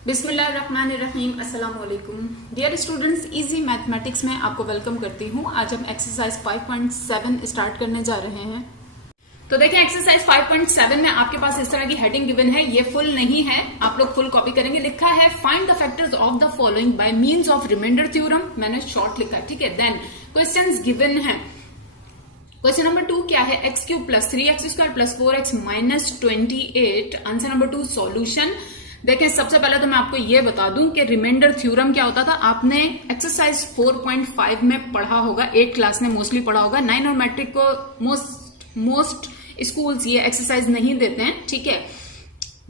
बिस्मिल्लाहिर्रहमानिर्रहीम, अस्सलाम वालेकुम। डियर स्टूडेंट्स, इजी मैथमेटिक्स में आपको वेलकम करती हूँ। आज हम एक्सरसाइज 5.7 स्टार्ट करने जा रहे हैं। तो देखें, एक्सरसाइज 5.7 में आपके पास इस तरह की हेडिंग गिवन है। ये फुल नहीं है, आप लोग फुल कॉपी करेंगे। लिखा है find the factors of the following by means of remainder theorem. मैंने शॉर्ट लिखा है, ठीक है। देन क्वेश्चंस गिवन है। क्वेश्चन नंबर 2 क्या है? X cube plus 3x² plus 4x minus 28। Answer number 2 solution. देखें, सबसे पहले तो मैं आपको यह बता दूं कि रिमाइंडर थ्योरम क्या होता था। आपने एक्सरसाइज 4.5 में पढ़ा होगा, 8 क्लास में मोस्टली पढ़ा होगा। 9 और मैट्रिक को मोस्ट स्कूल्स ये एक्सरसाइज नहीं देते हैं, ठीक है।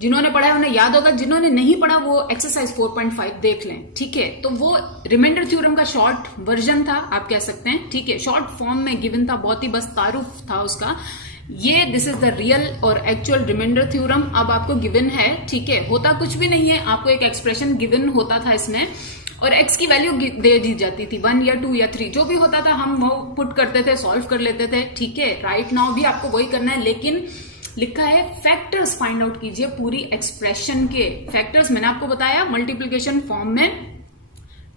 जिन्होंने पढ़ा है उन्हें याद होगा, जिन्होंने नहीं पढ़ा वो एक्सरसाइज 4.5 देख लें, ठीक है। तो वो रिमाइंडर थ्योरम का शॉर्ट वर्जन था, आप कह सकते हैं, ठीक है। शॉर्ट फॉर्म में गिवन था, बहुत ही बस तारुफ था उसका। ये दिस इज द रियल और एक्चुअल रिमाइंडर थ्योरम अब आपको गिवन है, ठीक है। होता कुछ भी नहीं है, आपको एक एक्सप्रेशन गिवन होता था इसमें और x की वैल्यू दे दी जाती थी, 1 या 2 या 3 जो भी होता था, हम वो पुट करते थे, सॉल्व कर लेते थे, ठीक है। राइट नाउ भी आपको वही करना है, लेकिन लिखा है फैक्टर्स फाइंड आउट कीजिए पूरी एक्सप्रेशन के। फैक्टर्स मैंने आपको बताया मल्टीप्लिकेशन फॉर्म में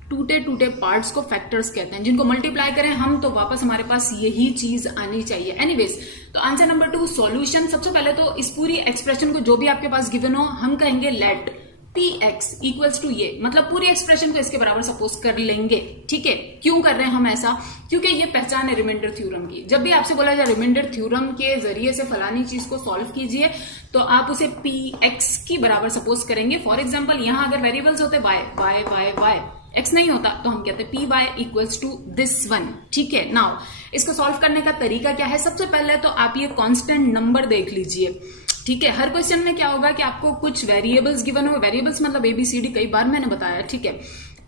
टूटे टूटे पार्ट्स को फैक्टर्स कहते हैं, जिनको मल्टीप्लाई करें हम तो वापस हमारे पास यही चीज आनी चाहिए। एनीवेज, तो आंसर नंबर 2 सॉल्यूशन। सबसे पहले तो इस पूरी एक्सप्रेशन को जो भी आपके पास गिवन हो, हम कहेंगे लेट px इक्वल्स टू ये, मतलब पूरी एक्सप्रेशन को इसके बराबर सपोज कर लेंगे, ठीक है। क्यों कर रहे हैं हम ऐसा? क्योंकि ये पहचान है रिमाइंडर थ्योरम की। जब भी आपसे बोला जाए रिमाइंडर थ्योरम के जरिए से फलानी चीज को सॉल्व कीजिए, तो आप उसे px की बराबर सपोज करेंगे। फॉर एग्जाम्पल, यहां अगर वेरिएबल्स होते y x नहीं होता तो हम कहते p y equals to this one, ठीक है। नाउ इसको सॉल्व करने का तरीका क्या है? सबसे पहले तो आप ये कांस्टेंट नंबर देख लीजिए, ठीक है। हर क्वेश्चन में क्या होगा कि आपको कुछ वेरिएबल्स गिवन हो, वेरिएबल्स मतलब ABCD, कई बार मैंने बताया, ठीक है।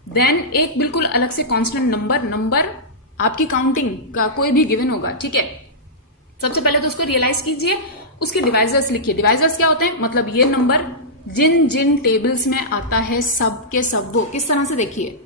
देन एक बिल्कुल अलग से कांस्टेंट नंबर आपकी काउंटिंग का कोई भी गिवन होगा, ठीक है। सबसे पहले तो उसको रियलाइज कीजिए, उसके डिवाइजर्स लिखिए। डिवाइजर्स क्या होते हैं? मतलब ये नंबर जिन जिन टेबल्स में आता है सब के सब वो किस तरह से, देखिए।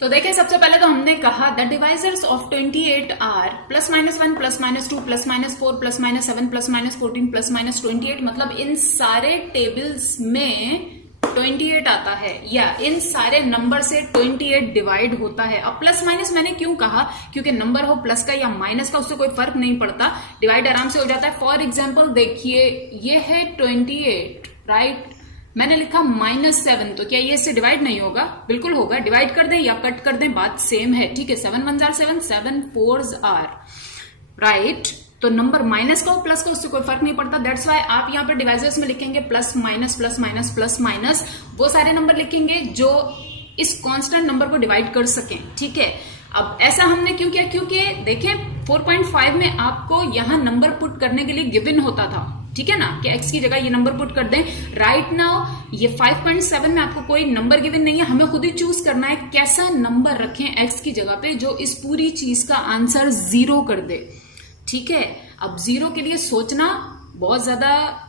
तो देखिए, सबसे पहले तो हमने कहा द डिवाइजर्स ऑफ 28 आर +-1 +-2 +-4 +-7 +-14 +-28, मतलब इन सारे टेबल्स में 28 आता है, या इन सारे नंबर से 28 डिवाइड होता है। अब प्लस माइनस मैंने क्यों कहा? क्योंकि नंबर हो प्लस का या माइनस का, उससे कोई फर्क नहीं पड़ता, डिवाइड आराम से हो जाता है। फॉर एग्जाम्पल देखिए, ये है 28, राइट। मैंने लिखा -7, तो क्या ये इससे डिवाइड नहीं होगा? बिल्कुल होगा। डिवाइड कर दें या कट कर दें, बात सेम है, ठीक है। 7 1 7 7 4 आर, राइट। तो नंबर माइनस का हो प्लस का, उससे कोई फर्क नहीं पड़ता। दैट्स वाई आप यहाँ पे डिवाइजर्स में लिखेंगे plus minus plus minus plus minus, वो सारे नंबर लिखेंगे जो इस कांस्टेंट नंबर को डिवाइड कर सकें, ठीक है। अब ऐसा हमने क्यों किया? क्योंकि देखें 4.5 में आपको यहां नंबर पुट करने के लिए गिवन होता था, ठीक है ना, कि x की जगह ये नंबर पुट कर दें। राइट नाउ ये 5.7 में आपको कोई नंबर गिवन नहीं है, हमें खुद ही चूज करना है कैसा नंबर रखें x की जगह पे जो इस पूरी चीज का आंसर 0 कर दे, ठीक है। अब 0 के लिए सोचना बहुत ज्यादा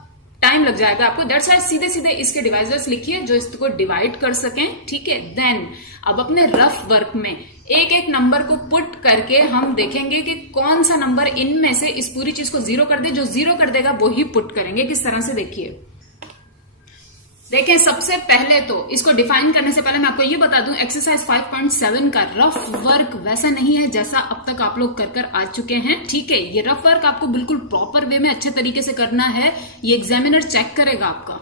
टाइम लग जाएगा आपको, दैट्स वाई सीधे सीधे इसके डिवाइजर्स लिखिए जो इसको डिवाइड कर सकें, ठीक है। देन अब अपने रफ वर्क में एक एक नंबर को पुट करके हम देखेंगे कि कौन सा नंबर इनमें से इस पूरी चीज को 0 कर दे। जो 0 कर देगा वो ही पुट करेंगे। किस तरह से, देखिए। देखें, सबसे पहले तो इसको डिफाइन करने से पहले मैं आपको ये बता दूं, एक्सरसाइज 5.7 का रफ वर्क वैसा नहीं है जैसा अब तक आप लोग कर आ चुके हैं, ठीक है। ये रफ वर्क आपको बिल्कुल प्रॉपर वे में अच्छे तरीके से करना है, ये एग्जामिनर चेक करेगा आपका,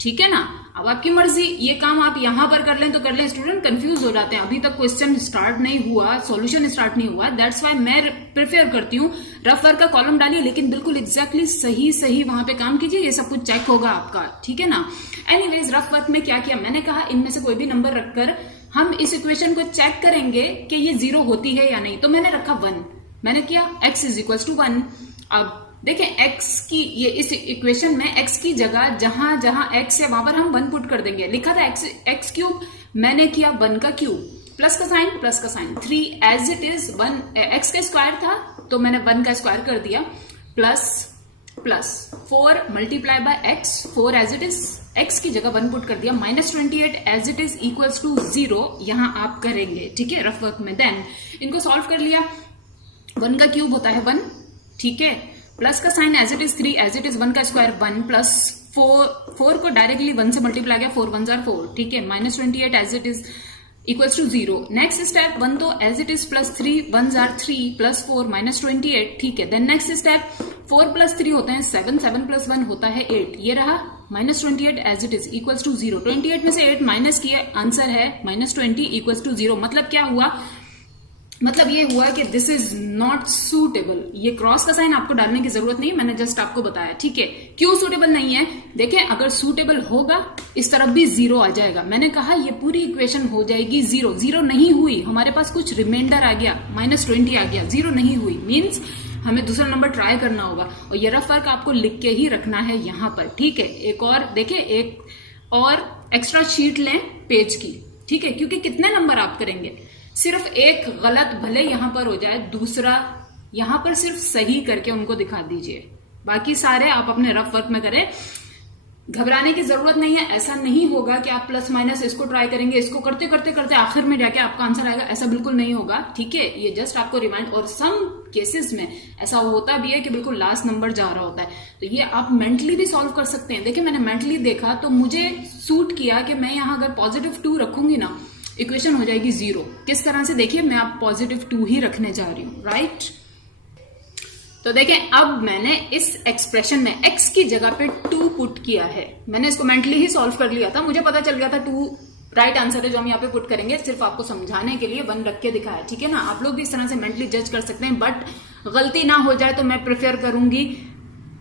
ठीक है ना। अब आपकी मर्जी, ये काम आप यहां पर कर लें तो कर लें। स्टूडेंट कंफ्यूज हो जाते हैं, अभी तक क्वेश्चन स्टार्ट नहीं हुआ, सॉल्यूशन स्टार्ट नहीं हुआ, दैट्स वाई मैं प्रेफर करती हूँ रफ वर्क का कॉलम डालिए, लेकिन बिल्कुल एग्जैक्टली सही वहां पे काम कीजिए, ये सब कुछ चेक होगा आपका, ठीक है ना। एनीवेज, रफ वर्क में क्या किया मैंने कहा, इनमें से कोई भी नंबर रखकर हम इस इक्वेशन को चेक करेंगे कि ये 0 होती है या नहीं। तो मैंने रखा 1, मैंने किया x = 1। अब देखें, x की ये इस इक्वेशन में x की जगह जहां जहां x है वहां पर हम 1 पुट कर देंगे। लिखा था x क्यूब, मैंने किया 1 का क्यूब, प्लस का sign 3 as it is 1, x का स्क्वायर था तो मैंने 1 का स्क्वायर कर दिया, plus 4 multiply by x, 4 as it is, x की जगह 1 पुट कर दिया, -28 as it is equals to 0 यहां आप करेंगे, ठीक है, रफ वर्क में। देन इनको सॉल्व कर लिया, 1 का क्यूब होता है 1, ठीक है, प्लस का sign as it is 3 as it is 1 का स्क्वायर 1 प्लस 4 को डायरेक्टली 1 से मल्टीप्लाई किया, 4 1 4, ठीक है, -28 as it is equals to 0। Next step 1 तो as it is plus 3 1 3 plus 4 -28, ठीक है। देन नेक्स्ट स्टेप 4 प्लस 3 होते हैं 7, 7 प्लस 1 होता है 8, ये रहा -28 as it is equals to 0। 28 में से 8 माइनस किए, आंसर है -20 इक्वल्स टू 0। मतलब क्या हुआ, मतलब ये हुआ कि दिस इज नॉट सूटेबल। ये क्रॉस का साइन आपको डालने की जरूरत नहीं, मैंने जस्ट आपको बताया, ठीक है। क्यों सूटेबल नहीं है, देखें, अगर सूटेबल होगा इस तरफ भी 0 आ जाएगा। मैंने कहा ये पूरी इक्वेशन हो जाएगी 0, 0 नहीं हुई, हमारे पास कुछ रिमाइंडर आ गया, -20 आ गया, 0 नहीं हुई, मीन्स हमें दूसरा नंबर ट्राई करना होगा। और ये रफ वर्क आपको लिख के ही रखना है यहां पर, ठीक है। एक और देखें, एक और एक्स्ट्रा शीट लें पेज की, ठीक है, क्योंकि कितने नंबर आप करेंगे, सिर्फ एक गलत भले यहां पर हो जाए, दूसरा यहां पर सिर्फ सही करके उनको दिखा दीजिए, बाकी सारे आप अपने रफ वर्क में करें। घबराने की जरूरत नहीं है, ऐसा नहीं होगा कि आप प्लस माइनस इसको ट्राई करेंगे, इसको करते करते करते आखिर में जाके आपका आंसर आएगा, ऐसा बिल्कुल नहीं होगा, ठीक है। ये जस्ट आपको रिमाइंड, और सम केसेस में ऐसा होता भी है कि बिल्कुल लास्ट नंबर जा रहा होता है, तो ये आप मेंटली भी सॉल्व कर सकते हैं। देखिए, मैंने मेंटली देखा तो मुझे सूट किया कि मैं यहां अगर +2 रखूंगी ना, इक्वेशन हो जाएगी 0। किस तरह से, देखिए, मैं आप +2 ही रखने जा रही हूं, राइट। तो देखें, अब मैंने इस एक्सप्रेशन में x की जगह पे 2 पुट किया है। मैंने इसको मेंटली ही सॉल्व कर लिया था, मुझे पता चल गया था 2 राइट आंसर है जो हम यहाँ पे पुट करेंगे। सिर्फ आपको समझाने के लिए 1 रख के दिखाया, ठीक है ना। आप लोग भी इस तरह से मेंटली जज कर सकते हैं, बट गलती ना हो जाए तो मैं प्रेफर करूंगी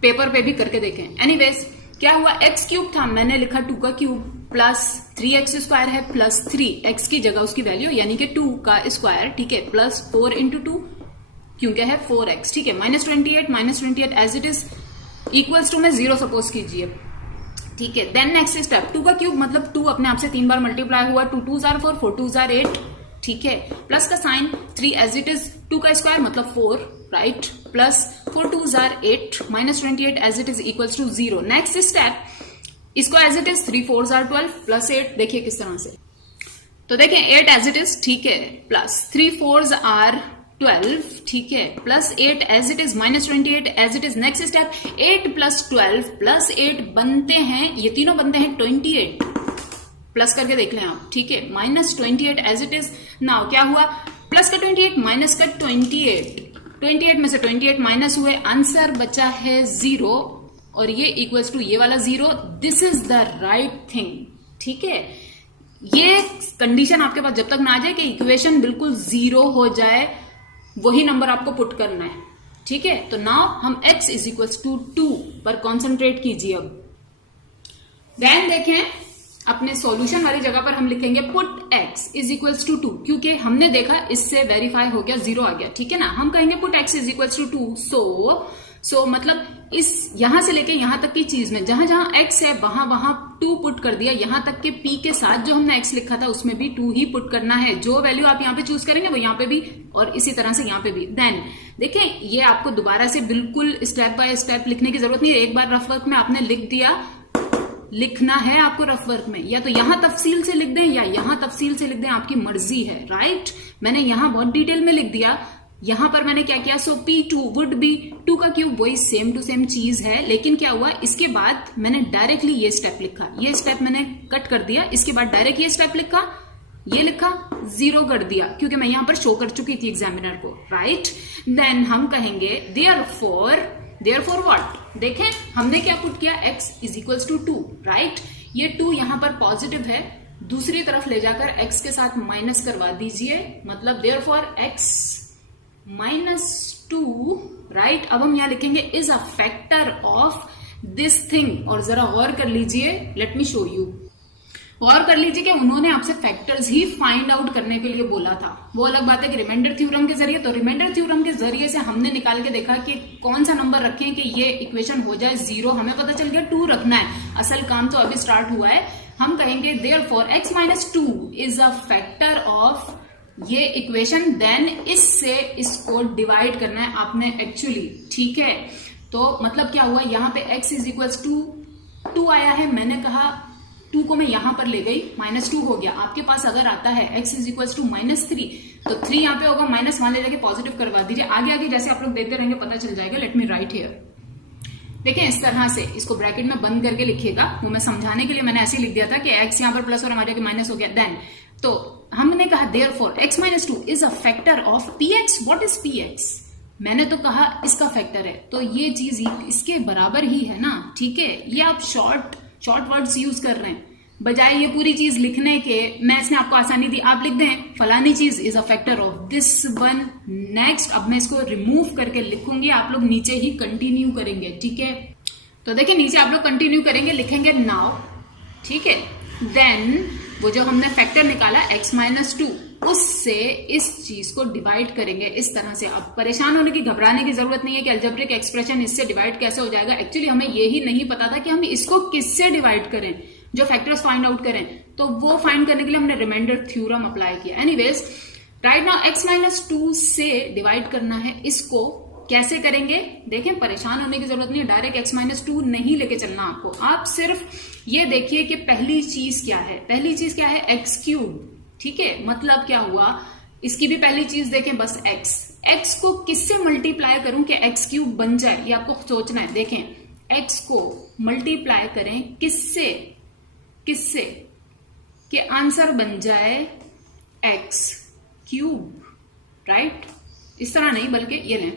पेपर पे भी करके देखें। एनीवेज, क्या हुआ, x³ था, मैंने लिखा 2 का क्यूब प्लस 3x² है प्लस 3x की जगह उसकी वैल्यू यानी कि 2 का स्क्वायर, ठीक है, प्लस 4 इंटू 2 क्योंकि है 4x, ठीक है, -28 as it is equals to में 0 सपोज कीजिए, ठीक है। देन नेक्स्ट स्टेप 2 का क्यूब मतलब 2 अपने आप से 3 बार मल्टीप्लाई हुआ, 2 2 4 4 4 2 8, ठीक है, प्लस का साइन 3 एज इट इज 2 का स्क्वायर मतलब 4, right, plus 4 2 8 -28 as it is equals to 0। Next step, इसको एज इट इज 3 4 12 प्लस 8, देखिए किस तरह से, तो देखिए 8 एज इट इज, ठीक है, प्लस 3 4 12, ठीक है, plus 8 as it is -28 as it is. Next step 8 plus 12 plus 8 बनते हैं, ये तीनों बनते हैं 28, प्लस करके देख लें आप, ठीक है, -28 एज इट इज। नाउ क्या हुआ, प्लस का 28 माइनस का 28 में से 28 माइनस हुए, आंसर बचा है 0 और ये इक्वल्स टू ये वाला 0। This is the right thing, ठीक है। ये कंडीशन आपके पास जब तक ना आ जाए कि इक्वेशन बिल्कुल 0 हो जाए, वही नंबर आपको पुट करना है, ठीक है। तो नाउ हम x इज इक्वल्स टू 2 पर कॉन्सेंट्रेट कीजिए। अब देन देखें, अपने सॉल्यूशन वाली जगह पर हम लिखेंगे put x is equals to 2, क्योंकि हमने देखा इससे वेरीफाई हो गया, 0 आ गया, ठीक है ना। हम कहेंगे put x is equals to 2, so मतलब इस यहां से लेके यहां तक की चीज में जहां जहां x है वहां वहां 2 पुट कर दिया, यहां तक के p के साथ जो हमने x लिखा था उसमें भी 2 ही पुट करना है। जो वैल्यू आप यहां पे चूज करेंगे वो यहां पे भी, और इसी तरह से यहां पे भी। देन देखें, ये आपको दोबारा से बिल्कुल स्टेप बाय स्टेप लिखने की जरूरत नहीं है। एक बार रफ वर्क में आपने लिख दिया, लिखना है आपको रफ वर्क में, या तो यहां तफसील से लिख दें या यहां तफसील से लिख दें, आपकी मर्जी है, राइट। मैंने यहां बहुत डिटेल में लिख दिया, यहां पर मैंने क्या किया, सो P2 वुड बी 2 का क्यूब, वही सेम टू सेम चीज है, लेकिन क्या हुआ, इसके बाद मैंने डायरेक्टली ये स्टेप लिखा, ये स्टेप मैंने कट कर दिया, इसके बाद डायरेक्ट ये स्टेप लिखा, ये लिखा, 0 कर दिया, क्योंकि मैं यहां पर शो कर चुकी थी एग्जामिनर को, राइट। देन हम कहेंगे देयरफॉर व्हाट, देखें हमने क्या पुट किया, x is equals to 2, right. ये 2 यहां पर पॉजिटिव है, दूसरी तरफ ले जाकर x के साथ माइनस करवा दीजिए, मतलब देयरफॉर x -2, राइट। अब हम यहां लिखेंगे is a factor of this thing, और जरा गौर कर लीजिए, लेट मी शो यू। गौर कर लीजिए कि उन्होंने आपसे फैक्टर्स ही फाइंड आउट करने के लिए बोला था। वो अलग बात है कि रिमाइंडर थ्योरम के जरिए, तो रिमाइंडर थ्योरम के जरिए से हमने निकाल के देखा कि कौन सा नंबर रखें कि ये इक्वेशन हो जाए 0। हमें पता चल गया 2 रखना है, असल काम तो अभी स्टार्ट हुआ है। हम कहेंगे therefore x -2 is a factor of ये इक्वेशन, देन इससे इसको डिवाइड करना है आपने एक्चुअली, ठीक है। तो मतलब क्या हुआ, यहाँ पे x इज इक्वल्स टू 2 आया है, मैंने कहा 2 को मैं यहां पर ले गई, -2 हो गया। आपके पास अगर आता है x इज इक्वल्स टू -3, तो 3 यहां पे होगा, माइनस 1 ले जाके पॉजिटिव करवा दीजिए। आगे आगे जैसे आप लोग देते रहेंगे पता चल जाएगा। लेट मी राइट हियर, देखिए इस तरह से इसको ब्रैकेट में बंद करके लिखिएगा, वो मैं समझाने के लिए मैंने ऐसे लिख दिया था कि x यहाँ पर प्लस और हमारे माइनस हो गया। देन तो हमने कहा therefore x minus 2 is a factor of px। What is px? मैंने तो कहा इसका फैक्टर है, तो ये चीज इसके बराबर ही है ना, ठीक है। ये आप शॉर्ट वर्ड्स यूज कर रहे हैं, बजाय ये पूरी चीज लिखने के मैथ्स ने आपको आसानी दी, आप लिख दें फलानी चीज is a factor of this one. Next अब मैं इसको रिमूव करके लिखूंगी, आप लोग नीचे ही कंटिन्यू करेंगे, ठीक है। तो देखिए नीचे आप लोग कंटिन्यू करेंगे, लिखेंगे नाउ, ठीक है। देन वो जो हमने फैक्टर निकाला x माइनस 2, उससे इस चीज को डिवाइड करेंगे इस तरह से। अब परेशान होने की, घबराने की जरूरत नहीं है कि अलजेब्रिक एक्सप्रेशन इससे डिवाइड कैसे हो जाएगा। एक्चुअली हमें यही नहीं पता था कि हम इसको किससे डिवाइड करें, जो फैक्टर्स फाइंड आउट करें, तो वो फाइंड करने के लिए हमने रिमाइंडर थ्योरम अप्लाई किया। Anyways right now x minus 2 से डिवाइड करना है, इसको कैसे करेंगे देखें, परेशान होने की जरूरत नहीं है, डायरेक्ट x माइनस 2 नहीं लेके चलना आपको। आप सिर्फ ये देखिए कि पहली चीज क्या है, पहली चीज क्या है x क्यूब, ठीक है। मतलब क्या हुआ, इसकी भी पहली चीज देखें, बस x को किससे मल्टीप्लाई करूं कि x क्यूब बन जाए, ये आपको सोचना है। देखें x को मल्टीप्लाई करें किससे कि आंसर बन जाए x क्यूब, राइट। इस तरह नहीं बल्कि ये लें,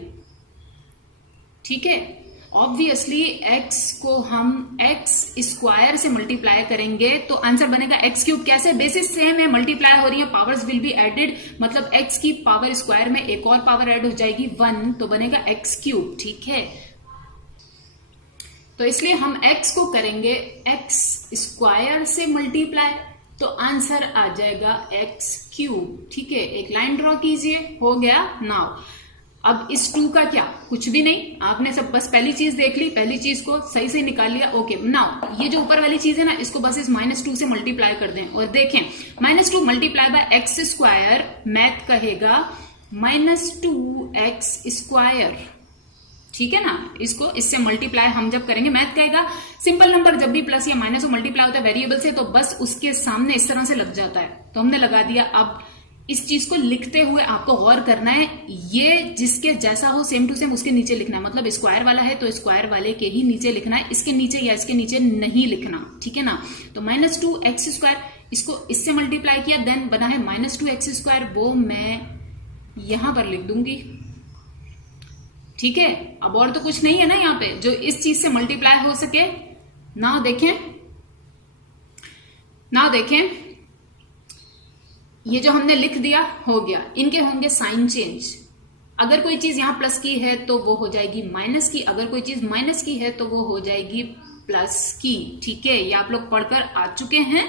ठीक है। ऑब्वियसली x को हम x स्क्वायर से मल्टीप्लाई करेंगे तो आंसर बनेगा x क्यूब। कैसे, बेसिस सेम है, मल्टीप्लाई हो रही है, पावर्स विल बी एडेड, मतलब x की पावर स्क्वायर में एक और पावर ऐड हो जाएगी 1, तो बनेगा x क्यूब, ठीक है। तो इसलिए हम x को करेंगे x स्क्वायर से मल्टीप्लाई, तो आंसर आ जाएगा x क्यूब, ठीक है। एक लाइन ड्रॉ कीजिए, हो गया। नाउ अब इस 2 का क्या, कुछ भी नहीं, आपने सब बस पहली चीज देख ली, पहली चीज को सही से निकाल लिया, ओके। नाउ ये जो ऊपर वाली चीज है ना, इसको बस इस माइनस 2 से मल्टीप्लाई कर दें, और देखें minus 2 multiply by x square, math कहेगा माइनस 2x स्क्वायर, ठीक है ना। इसको इससे मल्टीप्लाई हम जब करेंगे, मैथ कहेगा सिंपल नंबर जब भी प्लस या माइनस को मल्टीप्लाई होता है वेरिएबल से, तो बस उसके सामने इस तरह से लग जाता है, तो हमने लगा दिया। अब इस चीज को लिखते हुए आपको गौर करना है, ये जिसके जैसा हो सेम टू सेम उसके नीचे लिखना है, मतलब स्क्वायर वाला है तो स्क्वायर वाले के ही नीचे लिखना है, इसके नीचे या इसके नीचे नहीं लिखना, ठीक है ना। तो माइनस 2x स्क्वायर, इसको इससे मल्टीप्लाई किया, देन बना है माइनस 2x स्क्वायर, वो मैं यहां पर लिख दूंगी, ठीक है। अब और तो कुछ नहीं है ना यहाँ पे जो इस चीज से मल्टीप्लाई हो सके। नाउ देखें ये जो हमने लिख दिया हो गया, इनके होंगे साइन चेंज। अगर कोई चीज यहां प्लस की है तो वो हो जाएगी माइनस की, अगर कोई चीज माइनस की है तो वो हो जाएगी प्लस की, ठीक है। ये आप लोग पढ़कर आ चुके हैं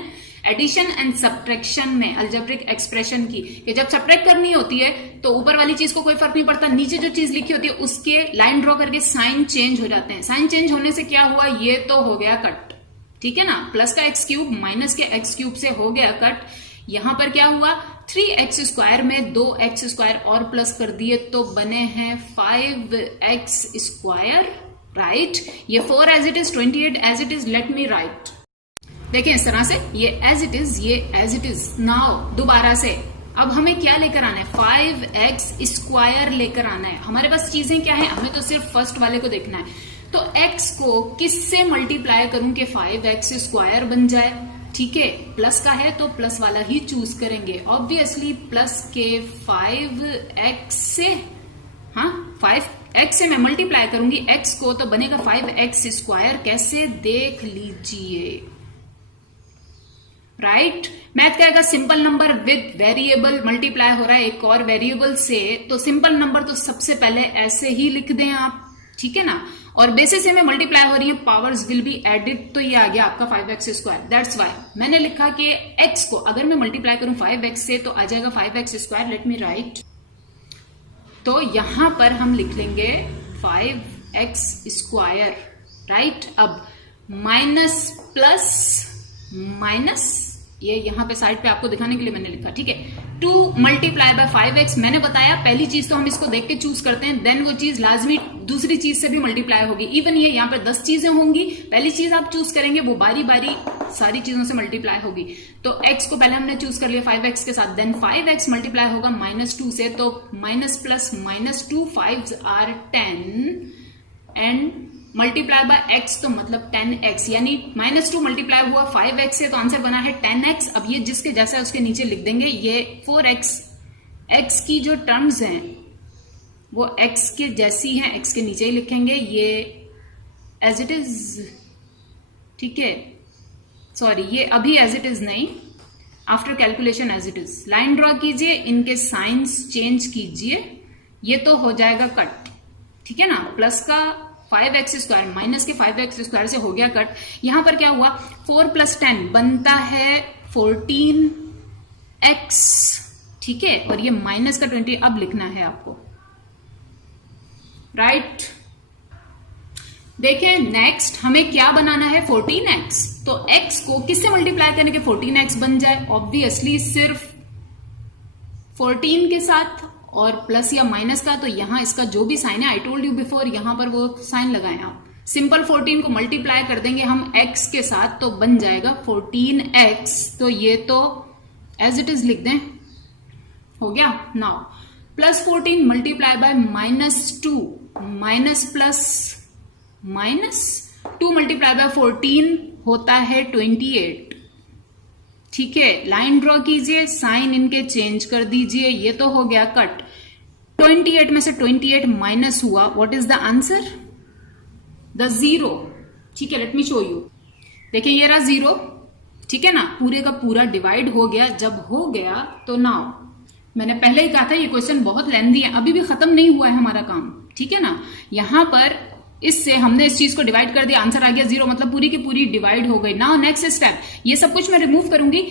एडिशन एंड सब्ट्रैक्शन में अलजेब्रिक एक्सप्रेशन की, कि जब सब्ट्रैक्ट करनी होती है तो ऊपर वाली चीज को कोई फर्क नहीं पड़ता, नीचे जो चीज लिखी होती है उसके लाइन ड्रॉ करके साइन चेंज हो जाते हैं। साइन चेंज होने से क्या हुआ, ये तो हो गया कट, ठीक है ना। प्लस का एक्स क्यूब माइनस के एक्स क्यूब से हो गया कट। यहां पर क्या हुआ, 3x स्क्वायर में 2x स्क्वायर और प्लस कर दिए तो बने हैं 5x स्क्वायर, राइट। ये 4 as it is, 28 as it is, let me write. देखें इस तरह से, ये एज इट इज, ये एज इट इज। नाउ दोबारा से अब हमें क्या लेकर आना है, 5x स्क्वायर लेकर आना है। हमारे पास चीजें क्या है, हमें तो सिर्फ फर्स्ट वाले को देखना है। तो x को किससे मल्टीप्लाई करूं कि 5x स्क्वायर बन जाए, ठीक है। प्लस का है तो प्लस वाला ही चूज करेंगे, ऑब्वियसली प्लस के 5x से, हाँ 5x से मैं मल्टीप्लाई करूंगी x को, तो बनेगा 5x स्क्वायर। कैसे, देख लीजिए, राइट। मैथ कहेगा simple number with variable multiply हो रहा है एक और वेरिएबल से, तो सिंपल नंबर तो सबसे पहले ऐसे ही लिख दें आप, ठीक है ना। और बेसिस से में मल्टीप्लाई हो रही है, पावर्स विल बी एडिड, तो ये आ गया आपका 5x स्क्वायर। दैट्स वाई मैंने लिखा कि x को अगर मैं मल्टीप्लाई करूं 5x से तो आ जाएगा 5x square. Late me right. तो यहां पर हम लिख लेंगे 5x स्क्वायर, राइट। अब माइनस प्लस माइनस, ये यहां पे साइड पे आपको दिखाने के लिए मैंने लिखा, ठीक है। 2 मल्टीप्लाई बाय 5x, मैंने बताया पहली चीज तो हम इसको देख के चूज करते हैं, देन वो चीज लाजमी दूसरी चीज से भी मल्टीप्लाई होगी। इवन ये यहाँ पे 10 चीजें होंगी, पहली चीज आप चूज करेंगे वो बारी बारी सारी चीजों से मल्टीप्लाई होगी। तो x को पहले हमने चूज कर लिया 5x के साथ, देन 5x मल्टीप्लाई होगा -2 से, तो minus plus -2, 5 are 10 and multiply by x तो मतलब 10x, यानी -2 मल्टीप्लाई हुआ 5x से तो आंसर बना है 10x। अब ये जिसके जैसा है उसके नीचे लिख देंगे, ये 4x, x की जो टर्म्स हैं वो x के जैसी हैं, x के नीचे ही लिखेंगे, ये एज इट इज, ठीक है, सॉरी ये अभी एज इट इज नहीं, after calculation as it is. Line draw कीजिए, इनके साइंस चेंज कीजिए, ये तो हो जाएगा कट, ठीक है ना। प्लस का 5x स्क्वायर माइनस के 5x स्क्वायर से हो गया कट। यहां पर क्या हुआ, 4 + 10 बनता है 14x, ठीक है, और ये माइनस का 20 अब लिखना है आपको, राइट। देखिए नेक्स्ट हमें क्या बनाना है, 14x। तो x को किससे मल्टीप्लाई करने के 14x बन जाए, ऑब्वियसली सिर्फ 14 के साथ और प्लस या माइनस का, तो यहां इसका जो भी साइन है, आई टोल्ड यू बिफोर, यहां पर वो साइन लगाएं आप। सिंपल 14 को मल्टीप्लाई कर देंगे हम x के साथ तो बन जाएगा 14x, तो ये तो एज इट इज लिख दें, हो गया। Now plus 14 multiply by -2, minus plus -2 multiply by 14 होता है 28, ठीक है। लाइन ड्रॉ कीजिए, साइन इनके चेंज कर दीजिए, ये तो हो गया कट। 28 में से 28 माइनस हुआ, what is the answer, the 0, ठीक है। लेट मी शो यू, देखिए ये रहा 0, ठीक है ना, पूरे का पूरा डिवाइड हो गया। जब हो गया तो नाउ, मैंने पहले ही कहा था ये क्वेश्चन बहुत लेंथी है, अभी भी खत्म नहीं हुआ है हमारा काम, ठीक है ना। यहां पर इससे हमने इस चीज को डिवाइड कर दिया, आंसर आ गया 0, मतलब पूरी की पूरी डिवाइड हो गई। नाउ नेक्स्ट स्टेप, ये सब कुछ मैं रिमूव करूंगी,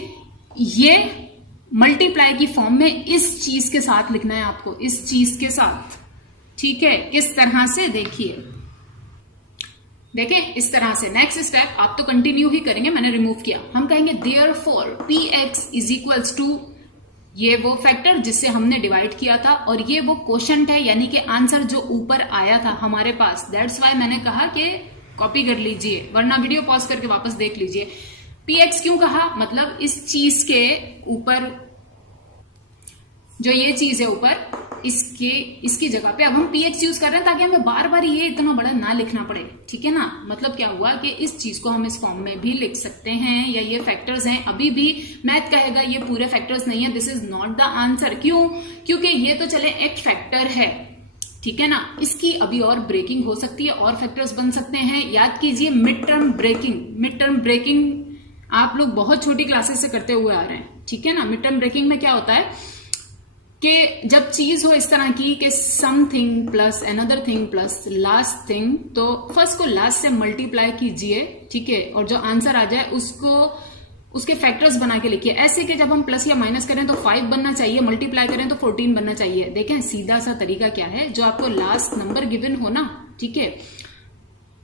ये मल्टीप्लाई की फॉर्म में इस चीज के साथ लिखना है आपको, इस चीज के साथ, ठीक है। किस तरह से, देखिए, देखें इस तरह से। नेक्स्ट स्टेप आप तो कंटिन्यू ही करेंगे, मैंने रिमूव किया। हम कहेंगे therefore px is equals to, ये वो फैक्टर जिससे हमने डिवाइड किया था और ये वो क्वोशंट है, यानी कि आंसर जो ऊपर आया था हमारे पास। दैट्स वाई मैंने कहा कि कॉपी कर लीजिए, वरना वीडियो पॉज करके वापस देख लीजिए। px क्यों कहा, मतलब इस चीज के ऊपर, जो ये चीज है ऊपर, इसकी जगह पे अब हम px यूज कर रहे हैं ताकि हमें बार बार ये इतना बड़ा ना लिखना पड़े, ठीक है ना। मतलब क्या हुआ कि इस चीज को हम इस फॉर्म में भी लिख सकते हैं, या ये फैक्टर्स हैं। अभी भी मैथ कहेगा ये पूरे फैक्टर्स नहीं है, this is not the answer. क्यों, क्योंकि ये तो चले एक फैक्टर है, ठीक है ना, इसकी अभी और ब्रेकिंग हो सकती है, और फैक्टर्स बन सकते हैं। याद कीजिए mid term breaking, mid term breaking आप लोग बहुत छोटी क्लासेस से करते हुए आ रहे हैं, ठीक है ना। मिड टर्म ब्रेकिंग में क्या होता है कि जब चीज हो इस तरह की कि something plus another thing plus last thing, तो फर्स्ट को लास्ट से मल्टीप्लाई कीजिए, ठीक है, और जो आंसर आ जाए उसको उसके फैक्टर्स बना के लिखिए। ऐसे कि जब हम प्लस या माइनस करें तो 5 बनना चाहिए, मल्टीप्लाई करें तो 14 बनना चाहिए। देखें सीधा सा तरीका क्या है, जो आपको लास्ट नंबर गिवन हो ना, ठीक है।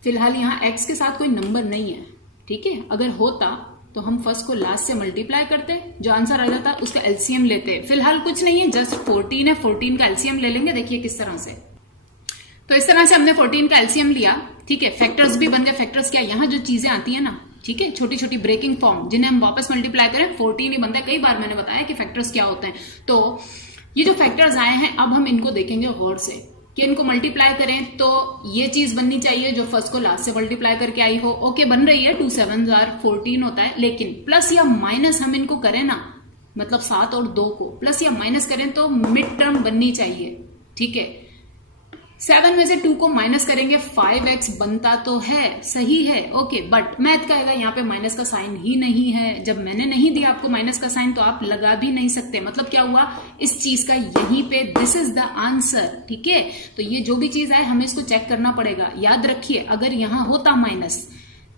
फिलहाल यहाँ x के साथ कोई नंबर नहीं है, ठीक है। अगर होता तो हम फर्स्ट को लास्ट से मल्टीप्लाई करते, जो आंसर आ जाता उसका एलसीएम लेते। फिलहाल कुछ नहीं है, जस्ट 14 है, 14 का एलसीएम ले लेंगे। देखिए किस तरह से, तो इस तरह से हमने 14 का एलसीएम लिया, ठीक है। फैक्टर्स भी बन गए। फैक्टर्स क्या, यहाँ जो चीजें आती है ना, ठीक है, छोटी छोटी ब्रेकिंग फॉर्म, जिन्हें हम वापस मल्टीप्लाई करें 14 ही बनता है। कई बार मैंने बताया कि फैक्टर्स क्या होते हैं। तो ये जो फैक्टर्स आए हैं, अब हम इनको देखेंगे गौर से कि इनको मल्टीप्लाई करें तो ये चीज बननी चाहिए जो फर्स्ट को लास्ट से मल्टीप्लाई करके आई हो। ओके, बन रही है, 2 7 14 होता है। लेकिन प्लस या माइनस हम इनको करें ना, मतलब 7 और 2 को प्लस या माइनस करें तो मिड टर्म बननी चाहिए, ठीक है। 7 में से 2 को माइनस करेंगे, 5x बनता तो है, सही है, ओके। बट मैथ कहेगा यहाँ पे माइनस का साइन ही नहीं है। जब मैंने नहीं दिया आपको माइनस का साइन तो आप लगा भी नहीं सकते। मतलब क्या हुआ, इस चीज का यहीं पे दिस इज द आंसर, ठीक है। तो ये जो भी चीज है हमें इसको चेक करना पड़ेगा। याद रखिए अगर यहाँ होता माइनस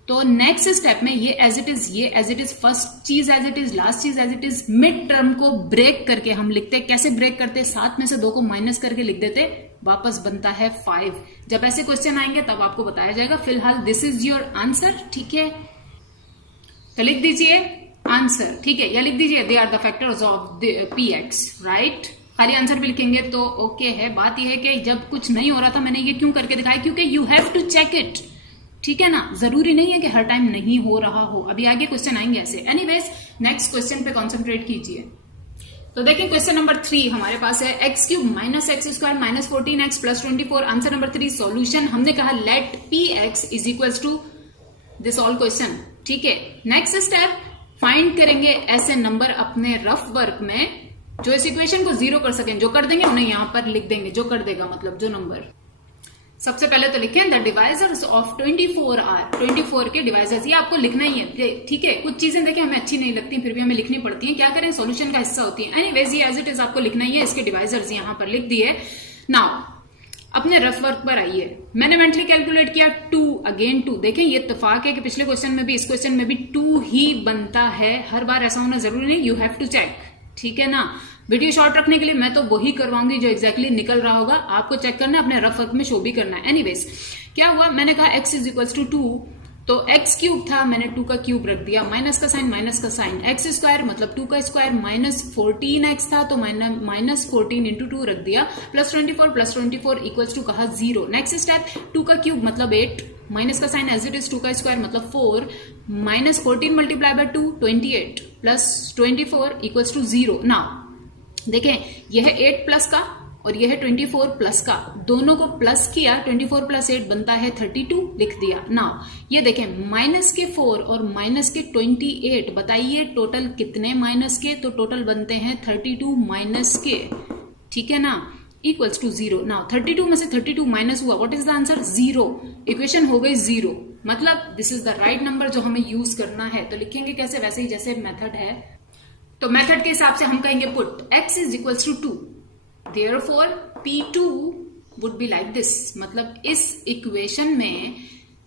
तो नेक्स्ट स्टेप में ये एज इट इज, ये एज इट इज, फर्स्ट चीज एज इट इज, लास्ट चीज as it is, mid term को ब्रेक करके हम लिखते। कैसे ब्रेक करते, 7 में से 2 को माइनस करके लिख देते, वापस बनता है 5। जब ऐसे क्वेश्चन आएंगे तब आपको बताया जाएगा। फिलहाल दिस इज योर आंसर, ठीक है। तो लिख दीजिए आंसर, ठीक है, या लिख दीजिए they are the factors of px, right. खाली आंसर भी लिखेंगे तो ओके है। बात यह है कि जब कुछ नहीं हो रहा था मैंने ये क्यों करके दिखाया, क्योंकि you have to check it, ठीक है ना। जरूरी नहीं है कि हर टाइम नहीं हो रहा हो। अभी आगे क्वेश्चन आएंगे ऐसे। एनीवेज नेक्स्ट क्वेश्चन पे कॉन्सेंट्रेट कीजिए। तो देखिए क्वेश्चन नंबर 3 हमारे पास है x cube minus x square minus 14x plus 24। Answer number 3 solution. हमने कहा let p x is equal to this all question. ठीक है, नेक्स्ट स्टेप फाइंड करेंगे ऐसे नंबर अपने रफ वर्क में जो इस इक्वेशन को जीरो कर सकें। जो कर देंगे उन्हें यहां पर लिख देंगे, जो कर देगा मतलब जो नंबर। सबसे पहले तो लिखें द डिवाइजर्स ऑफ 24 आर 24 के डिवाइजर्स, ये आपको लिखना ही है। ठीक है, कुछ चीजें देखिए हमें अच्छी नहीं लगती फिर भी हमें लिखनी पड़ती हैं, क्या करें सॉल्यूशन का हिस्सा होती है। एनीवेज ये एज इट इज आपको लिखना ही है। इसके डिवाइजर्स यहां पर लिख दिए। नाउ अपने रफ वर्क पर आइए। मैंने मेंटली कैलकुलेट किया 2 अगेन 2। देखें ये इत्तेफाक है कि पिछले क्वेश्चन में भी इस क्वेश्चन में भी 2 ही बनता है। हर बार ऐसा होना जरूरी नहीं, यू हैव टू चेक। ठीक है ना, वीडियो शॉर्ट रखने के लिए मैं तो वही करवाऊंगी जो एग्जैक्टली निकल रहा होगा, आपको चेक करना है, अपने रफ वर्क में शो भी करना है। एनीवेज क्या हुआ, मैंने कहा x इज इक्वल टू 2, तो x क्यूब था, मैंने 2 का क्यूब रख दिया, माइनस का साइन, x स्क्वायर मतलब 2 का स्क्वायर, माइनस 14x था तो माइनस 14 इंटू 2 रख दिया, प्लस 24 इक्वल्स टू कहा 0। नेक्स्ट स्टेप 2 का क्यूब मतलब 8, माइनस का साइन एज इट इज, 2 का स्क्वायर मतलब 4, minus 14 multiply by 2 28 plus 24 equals to 0। Now देखें यह 8 प्लस का और यह 24 प्लस का, दोनों को प्लस किया, 24 प्लस 8 बनता है 32, लिख दिया। नाउ ये देखें माइनस के 4 और माइनस के 28, बताइए टोटल कितने माइनस के, तो टोटल बनते हैं 32 माइनस के। ठीक है ना, इक्वल्स टू 0। नाउ 32 में से 32 माइनस हुआ, what is the answer 0। Equation हो गई 0, मतलब this is the right number जो हमें यूज करना है। तो लिखेंगे कैसे, वैसे ही जैसे मेथड है। तो मेथड के हिसाब से हम कहेंगे put x is equal to 2, therefore P2 would be like this. मतलब इस इक्वेशन में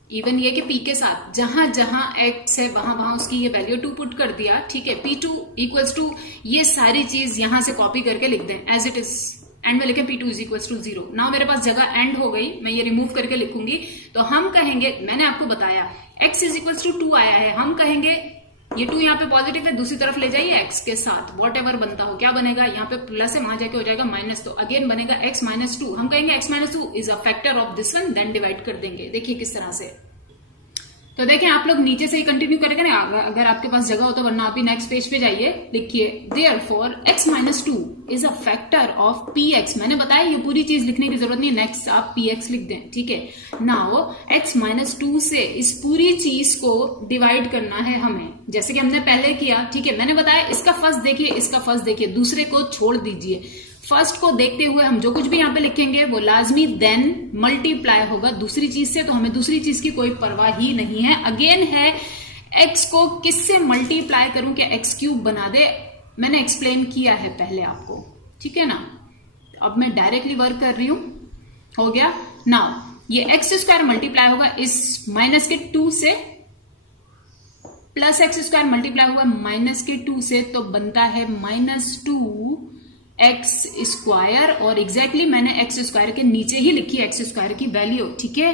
इवन ये कि P के साथ जहां जहां x है वहां वहां उसकी ये वैल्यू 2 पुट कर दिया। ठीक है, P2 इक्वल्स टू ये सारी चीज यहां से कॉपी करके लिख दें एज इट इज, एंड में लिखें P2 is equals to 0। Now मेरे पास जगह एंड हो गई, मैं ये रिमूव करके लिखूंगी। तो हम कहेंगे, मैंने आपको बताया x इज इक्वल्स टू 2 आया है, हम कहेंगे ये 2 यहाँ पे पॉजिटिव है, दूसरी तरफ ले जाइए x के साथ, वॉट एवर बनता हो। क्या बनेगा, यहाँ पे प्लस है, वहां जाके हो जाएगा माइनस, तो अगेन बनेगा x माइनस 2। हम कहेंगे x minus 2 is a factor of this one, then divide कर देंगे। देखिए किस तरह से। तो देखें आप लोग नीचे से ही कंटिन्यू करेंगे ना अगर आपके पास जगह हो तो, वरना आप ही नेक्स्ट पेज पे जाइए। लिखिए therefore x minus 2 is a factor of px। मैंने बताया ये पूरी चीज लिखने की जरूरत नहीं, नेक्स्ट आप px लिख दें। ठीक है, नाउ x माइनस 2 से इस पूरी चीज को डिवाइड करना है हमें, जैसे कि हमने पहले किया। ठीक है, मैंने बताया इसका फर्स्ट देखिए, इसका फर्स्ट देखिए, दूसरे को छोड़ दीजिए। फर्स्ट को देखते हुए हम जो कुछ भी यहाँ पे लिखेंगे वो लाजमी देन मल्टीप्लाई होगा दूसरी चीज से, तो हमें दूसरी चीज की कोई परवाह ही नहीं है। अगेन है x को किससे मल्टीप्लाई करूं कि x क्यूब बना दे, मैंने एक्सप्लेन किया है पहले आपको। ठीक है ना, अब मैं डायरेक्टली वर्क कर रही हूं, हो गया। नाउ ये x स्क्वायर मल्टीप्लाई होगा इस माइनस के 2 से, प्लस x स्क्वायर मल्टीप्लाई हुआ माइनस के 2 से, तो बनता है माइनस 2x स्क्वायर, और एग्जैक्टली मैंने x स्क्वायर के नीचे ही लिखी x स्क्वायर की वैल्यू। ठीक है,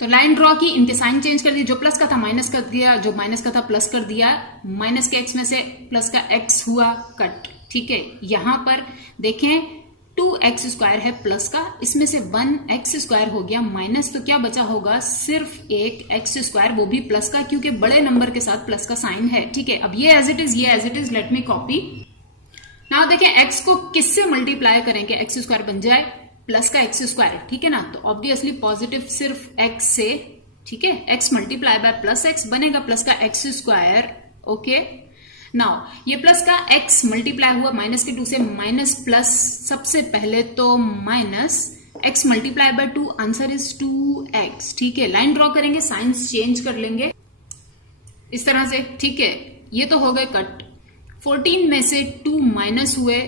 तो लाइन ड्रॉ की, इनके साइन चेंज कर दिया, जो प्लस का था माइनस कर दिया, जो माइनस का था प्लस कर दिया, माइनस के x में से प्लस का x हुआ कट। ठीक है, यहां पर देखें 2x स्क्वायर है प्लस का, इसमें से 1x स्क्वायर हो गया माइनस, तो क्या बचा होगा सिर्फ एक x स्क्वायर, वो भी प्लस का, क्योंकि बड़े नंबर के साथ प्लस का साइन है। ठीक है, अब ये एज इट इज, ये as it is, let me copy. Now देखिए x को किससे मल्टीप्लाई करें कि x स्क्वायर बन जाए प्लस का x स्क्वायर। ठीक है ना, तो ऑब्वियसली पॉजिटिव सिर्फ x से। ठीक है, x multiply bye plus x बनेगा प्लस का x स्क्वायर। ओके, नाउ ये प्लस का x मल्टीप्लाई हुआ माइनस के 2 से, माइनस प्लस सबसे पहले तो minus x multiply by 2, answer is 2x। ठीक है, लाइन ड्रॉ करेंगे, साइंस चेंज कर लेंगे इस तरह से। ठीक है, ये तो हो गए कट। 14 में से 2 माइनस हुए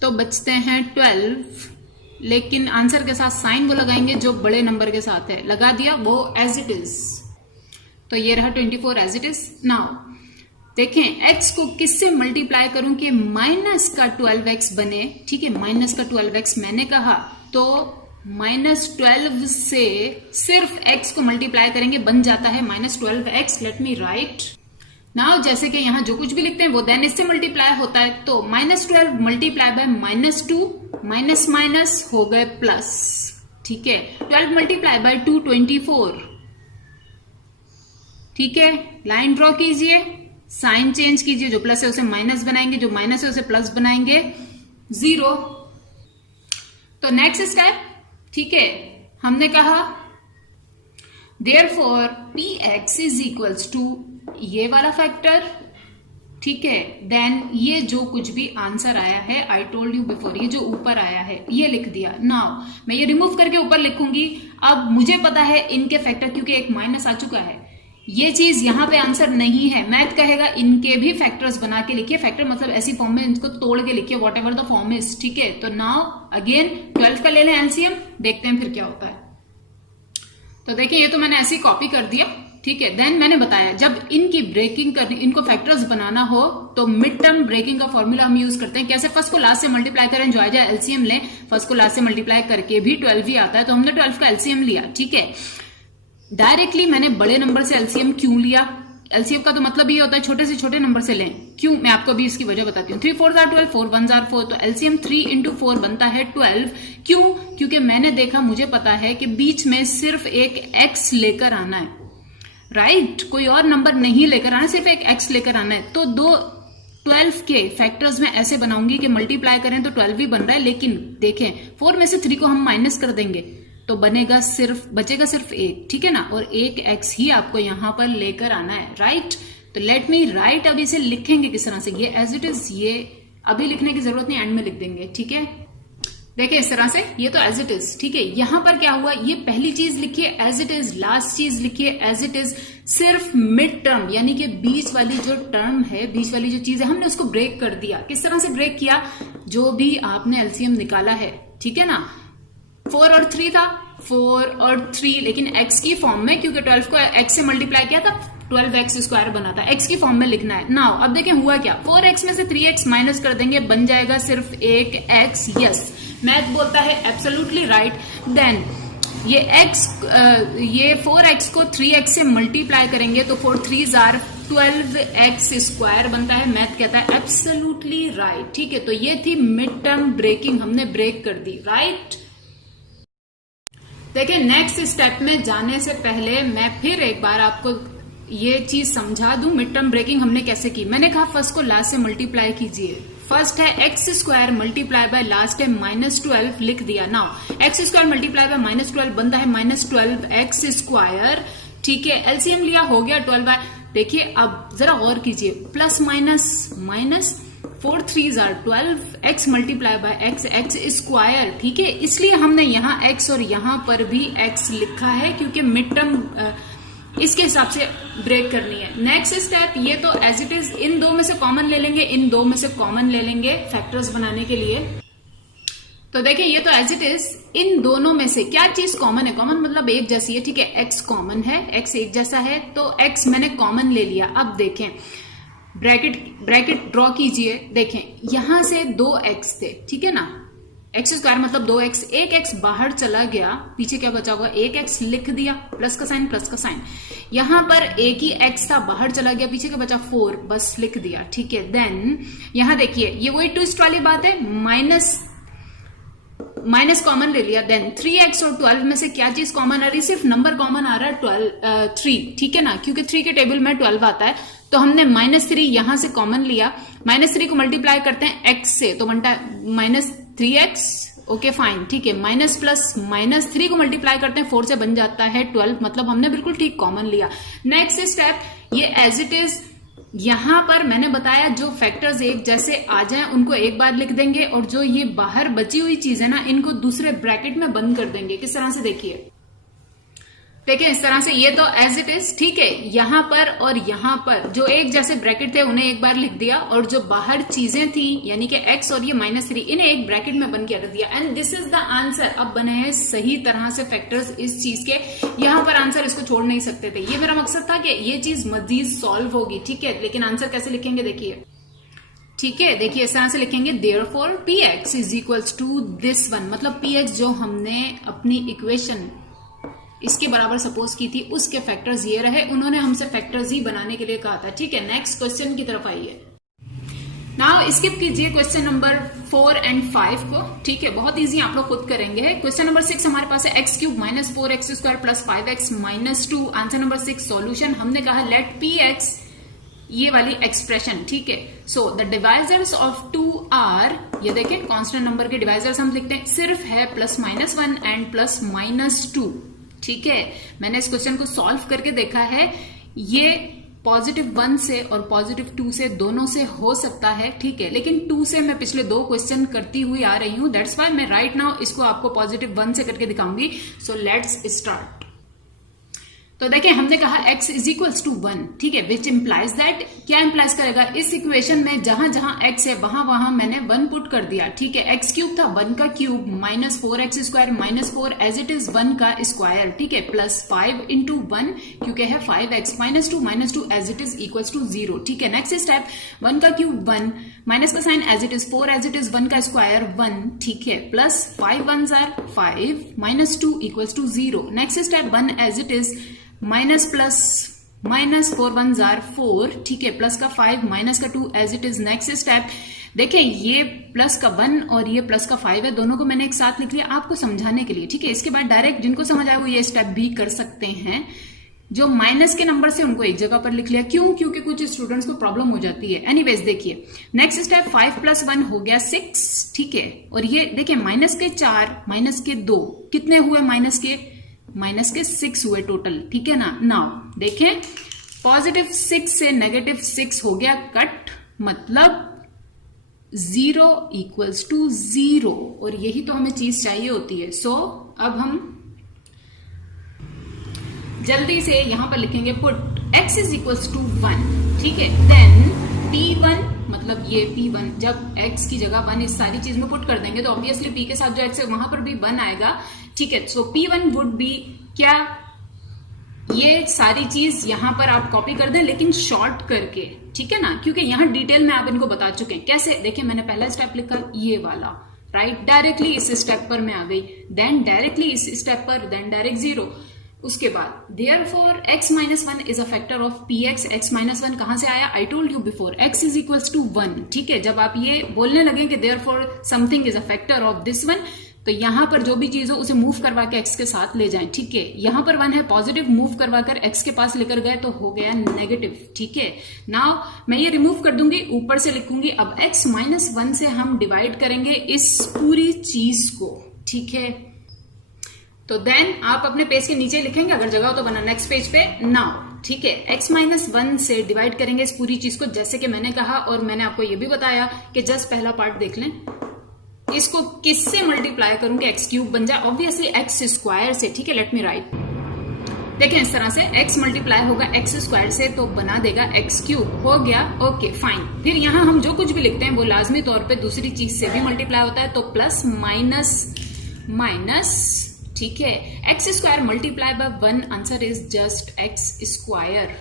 तो बचते हैं 12, लेकिन आंसर के साथ साइन वो लगाएंगे जो बड़े नंबर के साथ है, लगा दिया वो एज इट इज, तो ये रहा 24 एज इट इज। नाउ देखें x को किससे मल्टीप्लाई करूं कि माइनस का 12x बने। ठीक है, माइनस का 12x मैंने कहा, तो माइनस 12 से सिर्फ x को मल्टीप्लाई करेंगे, बन जाता है minus 12x। Late me right now, जैसे कि यहां जो कुछ भी लिखते हैं वो देन इससे मल्टीप्लाई होता है, तो minus 12 multiply by minus 2, minus minus हो गए प्लस। ठीक है, 12 मल्टीप्लाई बाय 2 24। ठीक है, लाइन ड्रॉ कीजिए, साइन चेंज कीजिए, जो प्लस है उसे माइनस बनाएंगे, जो माइनस है उसे प्लस बनाएंगे, 0। तो नेक्स्ट स्टेप, ठीक है, हमने कहा therefore px is equals to ये वाला फैक्टर, ठीक है, देन ये जो कुछ भी आंसर आया है, आई टोल्ड यू बिफोर, ये जो ऊपर आया है ये लिख दिया। नाउ मैं ये रिमूव करके ऊपर लिखूंगी। अब मुझे पता है इनके फैक्टर, क्योंकि एक माइनस आ चुका है, ये चीज यहां पे आंसर नहीं है। मैथ कहेगा इनके भी फैक्टर्स बना के लिखिए, फैक्टर मतलब ऐसी फॉर्म में इनको तोड़ के लिखिए, what ever the form is, ठीक है। तो नाउ अगेन 12 का ले लें एलसीएम, देखते हैं फिर क्या होता है। तो देखिए ये तो मैंने ऐसे ही कॉपी कर दिया, ठीक है। देन मैंने बताया जब इनकी ब्रेकिंग करनी, इनको फैक्टर्स बनाना हो तो मिड टर्म ब्रेकिंग का फॉर्मूला हम यूज करते हैं। कैसे? फर्स्ट को लास्ट से मल्टीप्लाई करें, जो आ जाए एलसीएम लें, फर्स्ट को लास्ट से मल्टीप्लाई करके भी 12 ही आता है, तो हमने 12 का एलसीएम लिया, ठीक है। डायरेक्टली मैंने बड़े नंबर से एलसीएम क्यों लिया? एलसीएम का तो मतलब ये होता है छोटे से छोटे नंबर से लें। क्यों? मैं आपको अभी इसकी वजह बताती हूँ। 3 4 12, 4 1 4, तो एलसीएम 3 into 4 बनता है 12। क्यों? क्योंकि मैंने देखा, मुझे पता है कि बीच में सिर्फ एक एक्स लेकर आना है, राइट, कोई और नंबर नहीं लेकर आना, सिर्फ एक एक्स लेकर आना है। तो 12 के फैक्टर्स में ऐसे बनाऊंगी कि मल्टीप्लाई करें तो 12 ही बन रहा है, लेकिन देखें 4 में से 3 को हम माइनस कर देंगे तो बचेगा सिर्फ 1, ठीक है ना, और एक एक्स ही आपको यहां पर लेकर आना है, राइट। तो लेट मी राइट, अब इसे लिखेंगे किस तरह से, ये एज इट इज, ये अभी लिखने की जरूरत नहीं, एंड में लिख देंगे, ठीक है। देखिए इस तरह से, ये तो एज इट इज, ठीक है। यहां पर क्या हुआ, ये पहली चीज लिखिए एज इट इज, लास्ट चीज लिखिए एज इट इज, सिर्फ मिड टर्म यानी कि बीच वाली जो टर्म है, बीच वाली जो चीज है, हमने उसको ब्रेक कर दिया। किस तरह से ब्रेक किया? जो भी आपने एलसीएम निकाला है, ठीक है ना, 4 और 3 था, 4 और 3, लेकिन x की फॉर्म में, क्योंकि 12 को x से मल्टीप्लाई किया था, 12x स्क्वायर बना था, x की फॉर्म में लिखना है। नाउ अब देखें हुआ क्या, 4x में से 3x माइनस कर देंगे, बन जाएगा सिर्फ एक x। यस, मैथ बोलता है एब्सोल्युटली राइट। देन ये 4x को 3x से मल्टीप्लाई करेंगे तो 4 3s आर 12x स्क्वायर बनता है। मैथ कहता है एब्सोल्युटली राइट, ठीक है। तो ये थी मिड टर्म ब्रेकिंग, हमने ब्रेक कर दी, राइट। देखिए नेक्स्ट स्टेप में जाने से पहले मैं फिर एक बार आपको ये चीज समझा दूं, मिड टर्म ब्रेकिंग हमने कैसे की। मैंने कहा फर्स्ट को लास्ट से मल्टीप्लाई कीजिए, फर्स्ट है x square multiply by last है -12, लिख दिया। Now x square multiply by -12 बनता है -12x स्क्वायर, ठीक है। एलसीएम लिया, हो गया 12। देखिए अब जरा गौर कीजिए, plus minus 4 3s are 12, x multiply by x square, ठीक है। इसलिए हमने यहाँ x और यहाँ पर भी x लिखा है, क्योंकि मिड टर्म इसके हिसाब से ब्रेक करनी है। नेक्स्ट स्टेप, ये तो एज इट इज, इन दो में से कॉमन ले लेंगे, इन दो में से कॉमन ले लेंगे फैक्टर्स बनाने के लिए। तो देखिए ये तो एज इट इज, इन दोनों में से क्या चीज कॉमन है? कॉमन मतलब एक जैसी है, ठीक है। x कॉमन है, x एक जैसा है, तो x मैंने कॉमन ले लिया। अब देखें ब्रैकेट ड्रॉ कीजिए, देखें यहां से 2x थे, ठीक है ना, एक्स स्क्वायर मतलब 2x, एक x बाहर चला गया, पीछे क्या बचा हुआ, एक x लिख दिया, प्लस का साइन। यहां पर एक ही x था, बाहर चला गया, पीछे क्या बचा 4, बस लिख दिया, ठीक है। देन यहां देखिए ये वही ट्विस्ट वाली बात है, माइनस कॉमन ले लिया। देन 3x और 12 में से क्या चीज कॉमन आ रही है? सिर्फ नंबर कॉमन आ रहा है 3, ठीक है ना, क्योंकि 3 के टेबल में 12 आता है, तो हमने -3 यहां से कॉमन लिया। -3 को मल्टीप्लाई करते हैं x से तो बनता है -3x, ओके फाइन, ठीक है। माइनस प्लस -3 को मल्टीप्लाई करते हैं 4 से बन जाता है 12, मतलब हमने बिल्कुल ठीक कॉमन लिया। नेक्स्ट स्टेप, ये एज इट इज, यहां पर मैंने बताया जो फैक्टर्स एक जैसे आ जाएं उनको एक बार लिख देंगे, और जो ये बाहर बची हुई चीज है ना, इनको दूसरे ब्रैकेट में बंद कर देंगे। किस तरह से? देखिए इस तरह से, ये तो एज इट इज, ठीक है। यहां पर और यहां पर जो एक जैसे ब्रैकेट थे उन्हें एक बार लिख दिया, और जो बाहर चीजें थी यानी कि x और ये -3, इन्हें एक ब्रैकेट में बंद कर दिया, and this is the answer. अब बने हैं सही तरह से फैक्टर्स इस चीज के, यहां पर आंसर इसको छोड़ नहीं सकते थे। ये मेरा मकसद था कि ये चीज मजीद सॉल्व होगी, ठीक है। लेकिन आंसर कैसे लिखेंगे देखिए, ठीक है। देखिए इस तरह से लिखेंगे, therefore px is equals to this one, मतलब px जो हमने अपनी इक्वेशन इसके बराबर सपोज की थी, उसके फैक्टर्स ये रहे। उन्होंने हमसे फैक्टर्स ही बनाने के लिए कहा था, ठीक है। नेक्स्ट क्वेश्चन की तरफ आइए। नाउ स्किप कीजिए क्वेश्चन नंबर 4 और 5 को, ठीक है, बहुत इजी, आप लोग खुद करेंगे। क्वेश्चन नंबर 6 हमारे पास है x³ -4x² + 5x - 2। Answer number 6 solution, हमने कहा लेट px, ये वाली एक्सप्रेशन, ठीक है। So the divisors of 2 are, ये देखिए कांस्टेंट नंबर के डिवाइजर्स हम लिखते हैं, सिर्फ है +-1 एंड +-2, ठीक है। मैंने इस क्वेश्चन को सॉल्व करके देखा है, ये +1 से और +2 से दोनों से हो सकता है, ठीक है, लेकिन 2 से मैं पिछले 2 क्वेश्चन करती हुई आ रही हूं, दैट्स व्हाई मैं राइट नाउ इसको आपको +1 से करके दिखाऊंगी। So let's start. तो देखिए हमने कहा x इज इक्वल्स टू 1, ठीक है, विच इंप्लाइज दैट, क्या इंप्लाइज करेगा, इस इक्वेशन में जहां जहां x है वहां वहां मैंने 1 पुट कर दिया, ठीक है। x क्यूब था, 1 का cube -4x² -4 as it is 1 का स्क्वायर, ठीक है, +5 इंटू 1 क्योंकि है 5x -2 as it is equals to 0, ठीक है। नेक्स्ट स्टेप 1 का क्यूब 1, माइनस का sign as it is 4 as it is 1 का स्क्वायर 1, ठीक है, +5 1s are 5 -2 equals to 0। Next step 1 as it is -4 1s are 4, ठीक है, प्लस का 5 माइनस का 2 as it is. Next step देखें, ये प्लस का 1 और ये प्लस का 5 है, दोनों को मैंने एक साथ लिख लिया आपको समझाने के लिए, ठीक है। इसके बाद डायरेक्ट जिनको समझ आए वो ये स्टेप भी कर सकते हैं, जो माइनस के नंबर से उनको एक जगह पर लिख लिया, क्यों, क्योंकि कुछ स्टूडेंट्स को प्रॉब्लम हो जाती है। एनीवेज देखिए नेक्स्ट स्टेप 5 + 1 हो गया 6, ठीक है, और ये देखिए माइनस के 4 माइनस के 2 कितने हुए, माइनस के 6 हुए टोटल, ठीक है ना। नाउ देखें +6 से -6 हो गया कट, मतलब 0 इक्वल्स टू 0, और यही तो हमें चीज चाहिए होती है। सो अब हम जल्दी से यहां पर लिखेंगे put x is equals to 1, ठीक है, देन p1, मतलब ये p1 जब x की जगह 1 इस सारी चीज में पुट कर देंगे तो ऑब्वियसली p के साथ जो x है वहां पर भी 1 आएगा, ठीक है। सो p1 वुड बी क्या, ये सारी चीज यहां पर आप कॉपी कर दें लेकिन शॉर्ट करके, ठीक है ना, क्योंकि यहां डिटेल में आप इनको बता चुके हैं कैसे। देखिए मैंने पहला स्टेप लिखा ये वाला, राइट, डायरेक्टली इस स्टेप पर मैं आ गई, देन डायरेक्टली इस स्टेप पर, देन डायरेक्ट 0। उसके बाद therefore x - 1 is a factor of px, x - 1 कहां से आया, I told you before, x is equals to 1, ठीक है। जब आप ये बोलने लगे कि therefore something is a factor of this one, तो यहां पर जो भी चीज हो उसे मूव करवा के x के साथ ले जाएं, ठीक है। यहां पर 1 है, पॉजिटिव मूव करवा कर x के पास लेकर गए तो हो गया नेगेटिव, ठीक है। नाउ मैं ये रिमूव कर दूंगी, ऊपर से लिखूंगी, अब x - 1 से हम डिवाइड करेंगे इस पूरी चीज को, ठीक है। तो देन आप अपने पेज के नीचे लिखेंगे अगर जगह हो तो, बना नेक्स्ट पेज पे। नाउ ठीक है, x - 1 से डिवाइड करेंगे इस पूरी चीज को, जैसे कि मैंने कहा, और मैंने आपको ये भी बताया कि जस्ट पहला पार्ट देख लें, इसको किससे मल्टीप्लाई करूं कि x क्यूब बन जाए, ऑब्वियसली x स्क्वायर से, ठीक है। लेट मी राइट, देखें इस तरह से x मल्टीप्लाई होगा x स्क्वायर से तो बना देगा x क्यूब, हो गया, ओके फाइन। फिर यहां हम जो कुछ भी लिखते हैं वो लाजमी तौर पे दूसरी चीज से भी मल्टीप्लाई होता है, तो प्लस माइनस, ठीक है, x square multiply by 1, answer is just x square,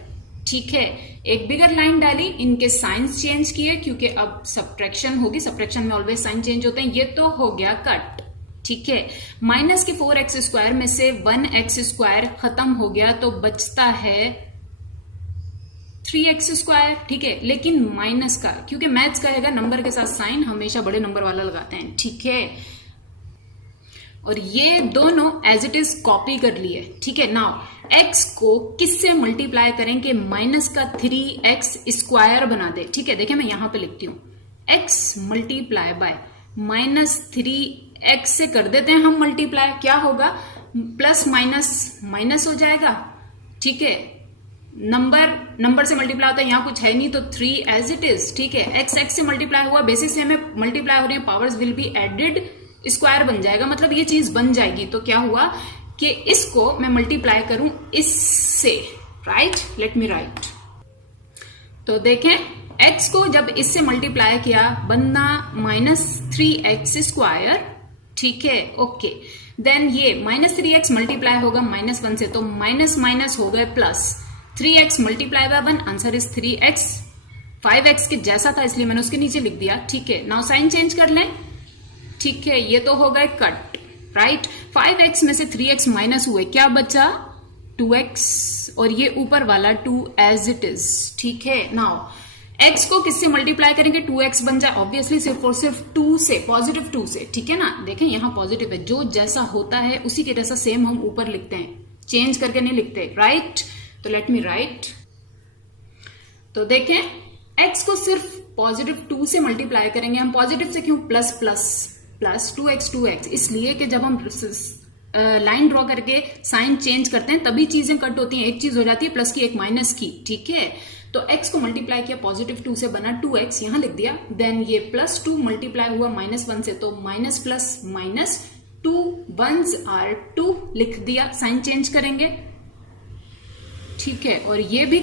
ठीक है। एक बिगर लाइन डाली, इनके साइंस चेंज किए क्योंकि अब सब्ट्रैक्शन होगी, सब्ट्रैक्शन में ऑलवेज साइन चेंज होते हैं, ये तो हो गया कट, ठीक है। माइनस के 4x स्क्वायर में से 1x स्क्वायर खत्म हो गया तो बचता है 3x स्क्वायर, ठीक है, लेकिन माइनस का, क्योंकि मैथ्स कहेगा नंबर के साथ साइन हमेशा बड़े नंबर वाला लगाते हैं, ठीक है। और ये दोनों एज इट इज कॉपी कर लिए, ठीक है। नाउ x को किससे मल्टीप्लाई करें कि माइनस का 3x स्क्वायर बना दे, ठीक है। देखिए मैं यहां पे लिखती हूं, x मल्टीप्लाई बाय -3x से कर देते हैं हम मल्टीप्लाई, क्या होगा, प्लस माइनस हो जाएगा, ठीक है। नंबर से मल्टीप्लाई होता है, यहां कुछ है नहीं तो 3 एज इट इज, ठीक है। x से मल्टीप्लाई हुआ, बेसिस से हमें मल्टीप्लाई हो रही है, powers will be added, square बन जाएगा, मतलब ये चीज बन जाएगी। तो क्या हुआ कि इसको मैं मल्टीप्लाई करूं इससे, राइट, लेट मी राइट। तो देखें x को जब इससे मल्टीप्लाई किया बनना -3x स्क्वायर, ठीक है, ओके। देन ये -3x मल्टीप्लाई होगा -1 से, तो माइनस हो गए plus, 3x multiply by 1, answer is 3x, 5x के जैसा था इसलिए मैंने उसके नीचे लिख दिया, ठीक है। नाउ साइन चेंज कर लें, ठीक है, ये तो हो गए कट, राइट। 5x में से 3x माइनस हुए, क्या बचा, 2x, और ये ऊपर वाला 2 एज इट इज, ठीक है। नाउ x को किससे मल्टीप्लाई करेंगे, 2x बन जाए, ऑब्वियसली सिर्फ और सिर्फ 2 से, पॉजिटिव 2 से, ठीक है ना। देखें यहां पॉजिटिव है, जो जैसा होता है उसी के जैसा सेम हम ऊपर लिखते हैं, चेंज करके नहीं लिखते, राइट। तो लेट मी राइट, तो देखें x को सिर्फ पॉजिटिव 2 से मल्टीप्लाई करेंगे हम। पॉजिटिव से क्यों? प्लस प्लस प्लस 2x, इसलिए कि जब हम लाइन ड्रॉ करके साइन चेंज करते हैं तभी चीजें कट होती हैं। एक चीज हो जाती है प्लस की, एक माइनस की, ठीक है। तो x को मल्टीप्लाई किया पॉजिटिव 2 से, बना 2x, यहां लिख दिया। देन ये प्लस 2 मल्टीप्लाई हुआ -1 से, तो minus plus minus 2 1s are 2 लिख दिया। साइन चेंज करेंगे, ठीक है। और ये भी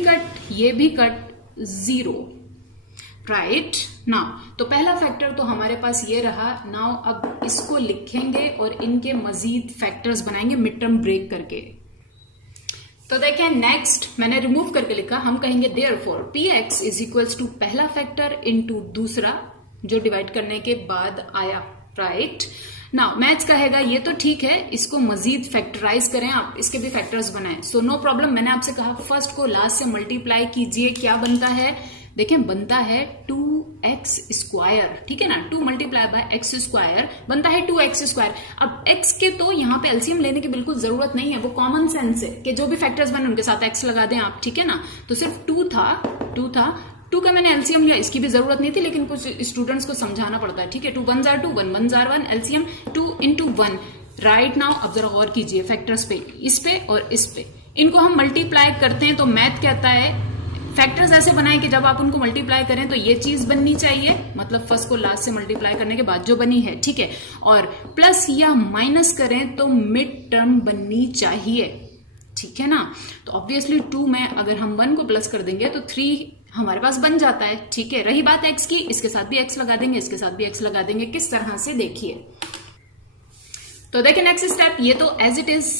कट 0, राइट। नाउ तो पहला फैक्टर तो हमारे पास ये रहा। नाउ अब इसको लिखेंगे और इनके मजीद फैक्टर्स बनाएंगे मिड टर्म ब्रेक करके। तो देखें नेक्स्ट मैंने रिमूव करके लिखा, हम कहेंगे therefore px is equals to पहला फैक्टर इनटू दूसरा जो डिवाइड करने के बाद आया, राइट। नाउ मैथ्स कहेगा ये तो ठीक है, इसको मजीद फैक्टराइज करें आप, इसके भी फैक्टर्स बनाएं। So no problem. मैंने आपसे कहा फर्स्ट को लास्ट से मल्टीप्लाई कीजिए, क्या बनता है? देखें बनता है 2x स्क्वायर, ठीक है ना। 2 मल्टीप्लाई बाय x स्क्वायर बनता है 2x स्क्वायर। अब x के तो यहाँ पे एलसीएम लेने की बिल्कुल जरूरत नहीं है, वो कॉमन सेंस है कि जो भी फैक्टर्स बने उनके साथ x लगा दें आप, ठीक है ना। तो सिर्फ 2 था 2 का मैंने एलसीएम लिया, इसकी भी जरूरत नहीं थी, लेकिन कुछ स्टूडेंट्स को समझाना पड़ता है, ठीक है। 2 1s are 2, 1 1s are 1, LCM 2 into 1। Right now अब जरा गौर कीजिए फैक्टर्स पे, इस पे और इस पे, इनको हम मल्टीप्लाई करते हैं तो मैथ कहता है फैक्टर्स ऐसे बनाए कि जब आप उनको मल्टीप्लाई करें तो ये चीज बननी चाहिए, मतलब फर्स्ट को लास्ट से मल्टीप्लाई करने के बाद जो बनी है, ठीक है। और प्लस या माइनस करें तो मिड टर्म बननी चाहिए, ठीक है ना। तो ऑब्वियसली 2 में अगर हम 1 को प्लस कर देंगे तो 3 हमारे पास बन जाता है, ठीक है। रही बात x की, इसके साथ भी x लगा देंगे, इसके साथ भी x लगा देंगे। किस तरह से देखिए, तो देखिए नेक्स्ट स्टेप, ये तो एज इट इज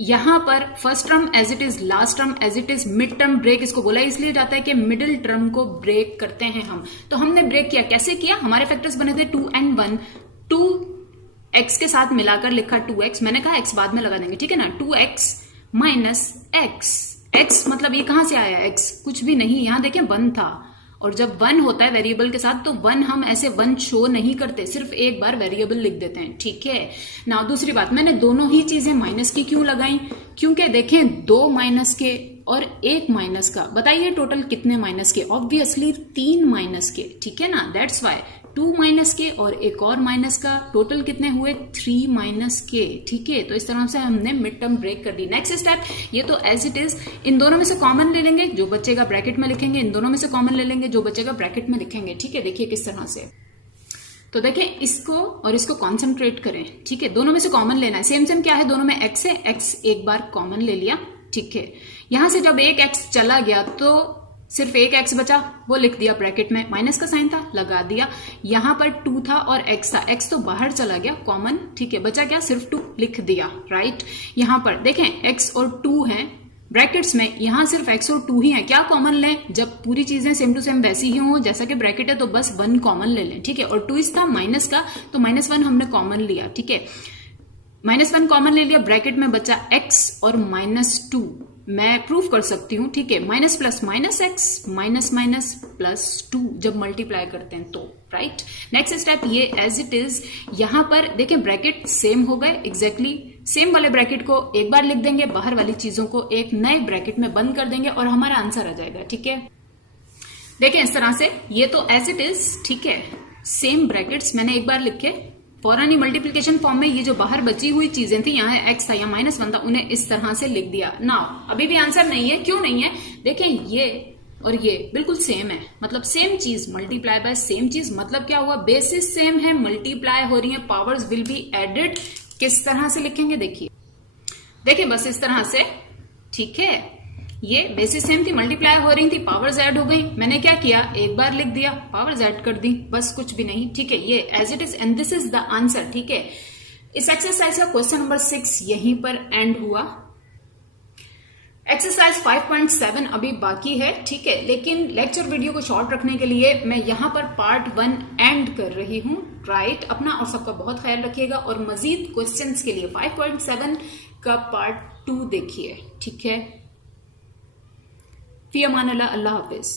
यहां पर first term as it is, last term as it is, mid term break इसको बोला इसलिए जाता है कि मिडिल टर्म को ब्रेक करते हैं हम। तो हमने ब्रेक किया, कैसे किया? हमारे फैक्टर्स बने थे 2 and 1, 2x के साथ मिलाकर लिखा 2x, मैंने कहा x बाद में लगा देंगे, ठीक है ना। 2x माइनस x मतलब ये कहां से आया? x कुछ भी नहीं, यहां देखें 1 था, और जब 1 होता है वेरिएबल के साथ तो 1 हम ऐसे 1 शो नहीं करते, सिर्फ एक बार वेरिएबल लिख देते हैं, ठीक है ना। दूसरी बात, मैंने दोनों ही चीजें माइनस की क्यों लगाई? क्योंकि देखें 2 माइनस के और 1 माइनस का, बताइए टोटल कितने माइनस के? ऑब्वियसली 3 माइनस के, ठीक है ना। दैट्स वाई 2 माइनस के और एक और माइनस का, टोटल कितने हुए? 3 माइनस के, ठीक है। तो इस तरह से हमने मिड टर्म ब्रेक कर दी। नेक्स्ट स्टेप, ये तो एज इट इज, इन दोनों में से कॉमन ले लेंगे, जो बचेगा ब्रैकेट में लिखेंगे, इन दोनों में से कॉमन ले लेंगे, जो बचेगा ब्रैकेट में लिखेंगे, ठीक है। देखिए किस तरह से, तो देखें इसको और इसको कॉन्सेंट्रेट करें, ठीक है। दोनों में से कॉमन लेना है, सेम क्या है, दोनों में x है, x एक बार कॉमन ले लिया, ठीक है। यहां से जब एक x चला गया तो सिर्फ एक x बचा, वो लिख दिया ब्रैकेट में, माइनस का साइन था लगा दिया। यहां पर 2 था और x था, x तो बाहर चला गया कॉमन, ठीक है। बचा क्या? सिर्फ 2 लिख दिया, राइट। यहां पर देखें x और 2 हैं ब्रैकेट्स में, यहां सिर्फ x और 2 ही हैं, क्या कॉमन लें? जब पूरी चीजें सेम टू सेम वैसी ही हो जैसा कि ब्रैकेट है तो बस 1 कॉमन ले लें, ठीक है। और 2 था माइनस का, तो -1 हमने कॉमन लिया, ठीक है। -1 कॉमन ले लिया, ब्रैकेट में बचा x और -2, मैं प्रूफ कर सकती हूं, ठीक है। Minus plus minus x, minus minus plus 2 जब मल्टीप्लाई करते हैं तो, राइट। नेक्स्ट स्टेप, ये एज इट इज, यहां पर देखें ब्रैकेट सेम हो गए, एग्जैक्टली सेम वाले ब्रैकेट को एक बार लिख देंगे, बाहर वाली चीजों को एक नए ब्रैकेट में बंद कर देंगे और हमारा आंसर आ जाएगा, ठीक है। देखें इस तरह से, ये तो एज इट इज, ठीक है। सेम ब्रैकेट्स मैंने एक बार लिखे, फौरन ही मल्टीप्लिकेशन फॉर्म में ये जो बाहर बची हुई चीजें थी, यहाँ x था या -1 था, उन्हें इस तरह से लिख दिया। नाउ अभी भी आंसर नहीं है, क्यों नहीं है? देखें ये और ये बिल्कुल सेम है, मतलब सेम चीज मल्टीप्लाई बाय सेम चीज, मतलब क्या हुआ? बेसिस सेम है, मल्टीप्लाई हो रही है, पावर्स विल बी एडेड। किस तरह से लिखेंगे? देखिए बस इस तरह से, ठीक है। ये बेसिस सेम थी, मल्टीप्लाई हो रही थी, पावर्स ऐड हो गई, मैंने क्या किया? एक बार लिख दिया, पावर्स ऐड कर दी, बस कुछ भी नहीं, ठीक है। ये as it is and this is the answer, ठीक है। इस एक्सरसाइज का क्वेश्चन नंबर 6 यहीं पर एंड हुआ। एक्सरसाइज 5.7 अभी बाकी है, ठीक है। लेकिन लेक्चर वीडियो को शॉर्ट रखने के लिए मैं यहां पर पार्ट 1 एंड कर रही हूं, राइट। अपना और सबका बहुत ख्याल रखिएगा और मजीद क्वेश्चंस के लिए 5.7 का पार्ट 2 देखिए, ठीक है। फी अमान अल्लाह, अल्लाह हाफिज।